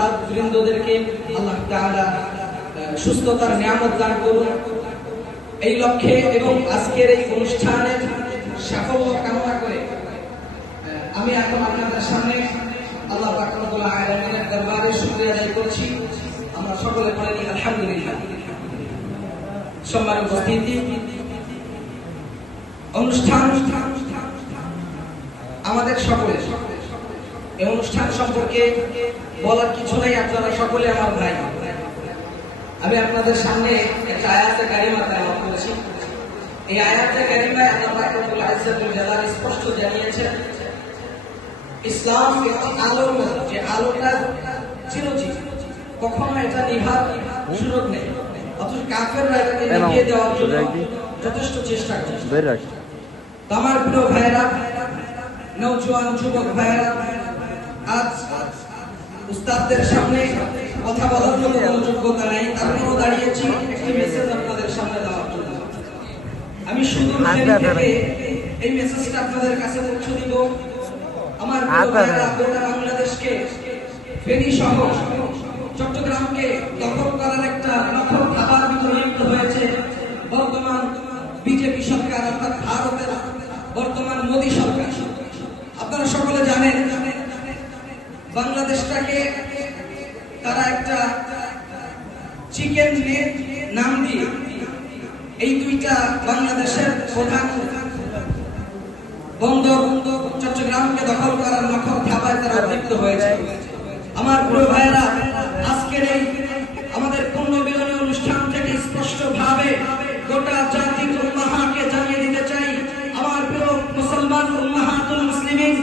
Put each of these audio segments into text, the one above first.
উস্তাদ বৃন্দদেরকে আল্লাহ তাআলা সুস্থতার নিয়ামত দান করুন। এই লক্ষ্যে এবং আজকের এই অনুষ্ঠানের সাফল্য কামনা করে আমি এখন আপনাদের সামনে আল্লাহ পাক রব্বুল আলামিনের দরবারে শুকরিয়া আদায় করছি। আমরা সকলে বলি আলহামদুলিল্লাহ। সম্মানিত উপস্থিতি, অনুষ্ঠান আমাদের সকলের। এই অনুষ্ঠান সম্পর্কে বলার কিছু নাই, আপনারা সকলে আমার ভাই। আমি আপনাদের সামনে একটা আয়াতে কারিমা তেলাওয়াত করেছি। এই আয়াতে কারিমায় আল্লাহ পাক রব্বুল ইজ্জতুল জালাল স্পষ্ট জানিয়েছেন ইসলাম একটি আলোর মতো, যে আলোটা চিরঞ্জীব, কখনো এটা নিভার সুযোগ নেই। অথচ কাফেররা এটাকে নিভিয়ে দেওয়ার জন্য যথেষ্ট চেষ্টা করে। আমার প্রিয় ভাইয়েরা, নওজোয়ান যুবক ভাইয়েরা, আজ উস্তাদদের সামনে কথা বলার মতো কোনো যোগ্যতা নাই, তারপরেও দাঁড়িয়েছি একটি মেসেজ আপনাদের সামনে দেওয়ার জন্য। আমি শুধু এই মেসেজটা আপনাদের কাছে পৌঁছে দিব। আমার ভাইয়েরা, গোটা বাংলাদেশকে, ফেনী সহ চট্টগ্রামকে দখল করার একটা নকল খাবার বিতরণিত হয়েছে বর্তমান বিজেপি সরকার, অর্থাৎ ভারতের বর্তমান মোদী সরকার। আপনারা সকলে জানেন বাংলাদেশটাকে তারা একটা চিকেন নেট নাম দিয়ে এই দুইটা বাংলাদেশের প্রধান বন্দর চট্টগ্রামকে দখল করার নকল খাবার তারা উদ্যুক্ত হয়েছে। আমার প্রিয় ভাইয়েরা, আজকের এই আমাদের পূর্ণ মিলনী অনুষ্ঠান থেকে স্পষ্টভাবে গোটা জাতি উম্মাহকে জানিয়ে দিতে চাই, আমার প্রিয় মুসলমান উম্মাহাতুল মুসলিমিন,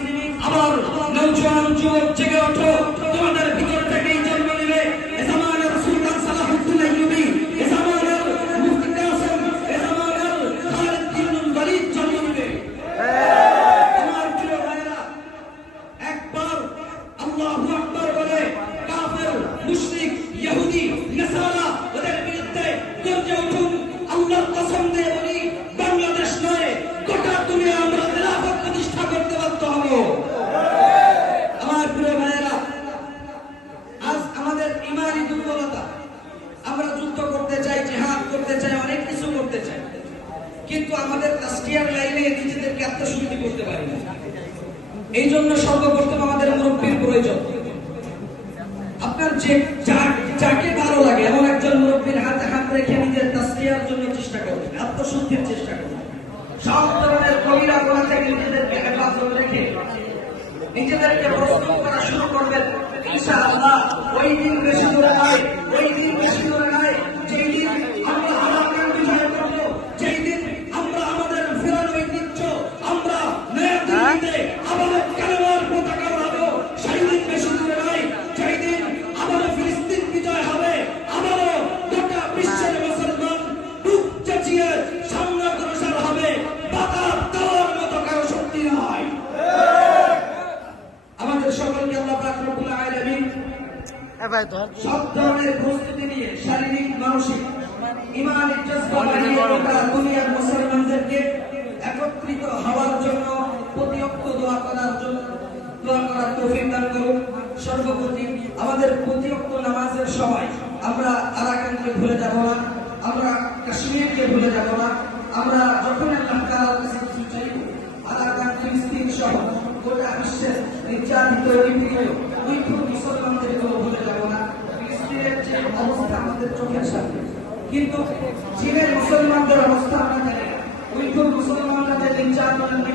আমার নওজোয়ান যুবক, জেগে ওঠো। তোমাদের ভিতর থেকেই জন্ম নেবে এ জামানার সুলতান সালাহুদ্দিন আইয়ুবী, এ জামানার মুফতি কাসেম, এ জামানার খালিদ বিন ওয়ালিদ জন্ম নেবে। আমার প্রিয় ভাইয়েরা, একবার আল্লাহু আকবার বলে কাফের, মুশরিক, ইহুদি, নাসারা ওদের বিরুদ্ধে গর্জে উঠুন। আল্লাহর কসম দিয়ে বলি, বাংলাদেশ নয়, গোটা দুনিয়া আমরা খেলাফত প্রতিষ্ঠা করতে বাধ্য হব। আমার প্রিয় ভাইয়েরা, আজ আমাদের ইমানি দুর্বলতা, আমরা যুদ্ধ করতে চাই, জিহাদ করতে চাই, অনেক কিছু করতে চাই, কিন্তু আমাদের তাসকিয়ার লাইনে নিজেদেরকে আত্মশুদ্ধি করতে পারি না। এই জন্য সর্বপ্রথম আমাদের মুরব্বীর প্রয়োজন। আপনার যে যাকে ভালো লাগে এমন একজন মুরব্বীর হাতে হাত রেখে নিজের তাসকিয়ার জন্য চেষ্টা করবেন, আত্মশুদ্ধির চেষ্টা করবেন। সব ধরনের কবিরা গুনাহ থেকে নিজেদেরকে হেফাজত রেখে নিজেদেরকে প্রস্তুত করা শুরু করবেন। ইনশাআল্লাহ ওই দিন বেশি দূরে নয়, ওই দিন বেশি দূরে নয়, যেই দিন আমরা হারাকান বিজয় করব, যেই দিন আমরা আমাদের ফেরানো ঐতিহ্য আমরা নয়া দিল্লিতে আবারও কালেমার পতাকা উড়াবো। সেই দিন বেশি দূরে নয়, যেই দিন আবারও ফিলিস্তিন বিজয় হবে, আবারও গোটা বিশ্বের মুসলমান বুক চাচিয়ে সামনে অগ্রসর হবে। বাতাস দেওয়ার মতো কারো শক্তি নয়। আমাদের সকলকে আল্লাহ পাক রব্বুল আলামিন সব ধরনের প্রস্তুতি নিয়ে শারীরিক, মানসিক, ঈমানের জজ্বা বাড়িয়ে গোটা দুনিয়ার মুসলমানদেরকে একত্রিত হওয়ার জন্য, প্রতিয়ক্ত দোয়া করার তৌফিক দান করুন। সর্বপ্রতি আমাদের প্রতিয়ক্ত নামাজের সময় আমরা আরাকানকে ভুলে যাব না, আমরা কাশ্মীরকে ভুলে যাব না। আমরা যখন আল্লাহ তাআলার কাছে কিছু চাইব, আরাকান, ফিলিস্তিন সহ গোটা বিশ্বের নির্যাতিত নিপীড়িত উইঘুর মুসলমানদেরকেও ভুলে যাব না। ফিলিস্তিনের যে অবস্থা আমাদের চোখের সামনে, কিন্তু চীনের মুসলমানদের অবস্থা আমরা জানি